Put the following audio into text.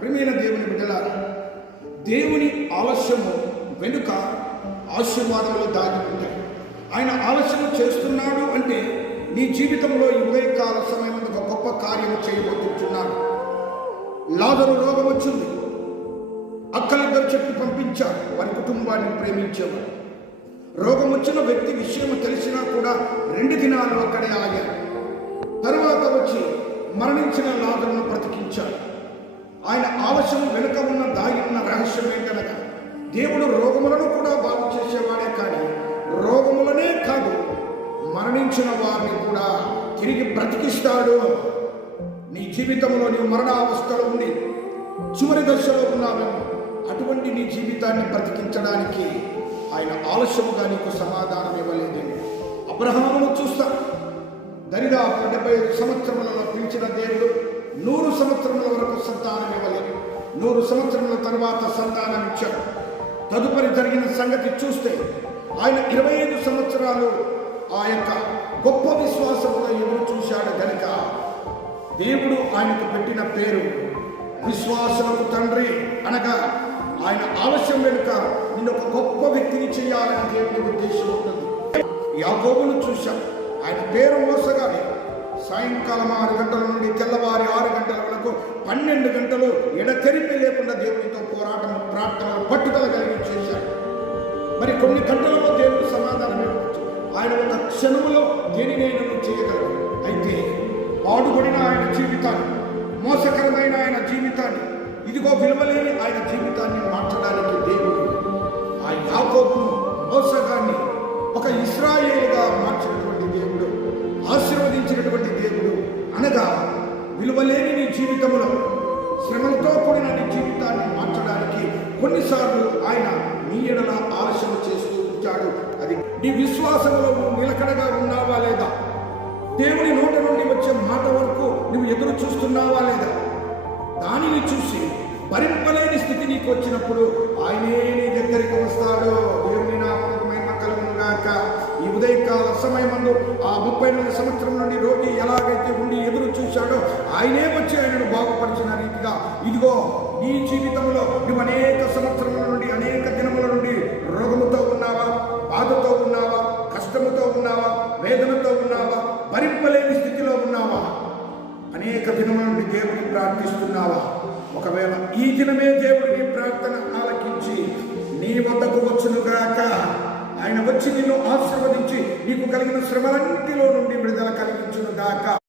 ప్రియమైన దేవుని బిడ్డలారా దేవుని ఆలస్యము వెనుక ఆశీర్వాదంలో దాగి ఉంటాయి. ఆయన ఆలస్యం చేస్తున్నాడు అంటే నీ జీవితంలో ఈ ఉదయకాల సమయం ఒక గొప్ప కార్యం చేయబోతున్నాడు. లాదరు రోగం వచ్చింది. అక్కలిద్దరు చెప్పి పంపించారు. వారి కుటుంబాన్ని ప్రేమించేవారు. రోగం వచ్చిన వ్యక్తి విషయం తెలిసినా కూడా రెండు దినాలు అక్కడే ఆగారు. తరువాత వచ్చి మరణించిన లాదరును బ్రతికించారు. ఆయన ఆలస్యం వెనుక ఉన్న దాగి ఉన్న రహస్యం ఏంటనగా దేవుడు రోగములను కూడా బాగు చేసేవాడే కానీ రోగములనే కాదు మరణించిన వారిని కూడా తిరిగి బ్రతికిస్తాడు నీ జీవితంలో నీవు మరణావస్థలో ఉండి చివరి దశలో ఉన్నావేమో అటువంటి నీ జీవితాన్ని బ్రతికించడానికి ఆయన ఆలస్యముగా నీకు సమాధానం ఇవ్వలేదండి అబ్రహామును చూస్తా. దరిదాపు డెబ్బై ఐదు సంవత్సరములలో పిలిచిన దేవుడు నూరు సంవత్సరముల వరకు సంతానం ఇవ్వలేదు. నూరు సంవత్సరముల తర్వాత సంతానం ఇచ్చాడు తదుపరి జరిగిన సంగతి చూస్తే ఆయన ఇరవై ఐదు సంవత్సరాలు ఆ యొక్క గొప్ప విశ్వాసంలో ఎదురు చూశాడు గనుక దేవుడు ఆయనకు పెట్టిన పేరు విశ్వాసముకు తండ్రి అనగా ఆయన ఆలస్యం వెనుక నిన్ను ఒక గొప్ప వ్యక్తిని చేయాలని దేవుని ఉద్దేశం ఉంటుంది యాకోబును చూశాం. ఆయన పేరు మోసగానే. సాయంకాలం ఆరు గంటల నుండి తెల్లవారి ఆరు గంటల వరకు పన్నెండు గంటలు ఎడతెరిపి లేకుండా దేవునితో పోరాటం ప్రార్థన పట్టుదల కలిగి చేశాడు మరి కొన్ని గంటలలో దేవుడు సమాధానం ఇవ్వచ్చు ఆయన ఒక క్షణములో దేనినైనా చేయగలరు అయితే పాడుబడిన ఆయన జీవితాన్ని మోసకరమైన ఆయన జీవితాన్ని ఇదిగో విలువలేని ఆయన జీవితం కొన్నిసార్లు ఆయన నీ ఎడల ఆలస్యం చేస్తూ ఉంటాడు. అది నీ విశ్వాసంలో నువ్వు నిలకడగా ఉన్నావా లేదా? దేవుని నోట నుండి వచ్చే మాట వరకు నువ్వు ఎదురు చూస్తున్నావా లేదా? దానిని చూసి భరింపలేని స్థితి నీకు వచ్చినప్పుడు ఆయనే నీ దగ్గరికి వస్తాడు. దేవుని నామకమైన కలుగునుగాక ఈ ఉదయకాల సమయమందు ఆ ముప్పై ఎనిమిది సంవత్సరం నుండి రోగి ఎలాగైతే ఉండి ఎదురు చూశాడో ఆయనే వచ్చి ఆయనను బాగుపరిచిన రీతిగా ఇదిగో నీ జీవితం భరింపలేని స్థితిలో ఉన్నావా? అనేక దినములను నుండి దేవుని ప్రార్థిస్తున్నావా? ఒకవేళ ఈ దినమే దేవుడిని ప్రార్థన ఆలకించి నీ వద్దకు వచ్చును గాక ఆయన వచ్చి నిన్ను ఆశీర్వదించి నీకు కలిగిన శ్రమలన్నింటిలో నుండి విడుదల కలిగించును గాక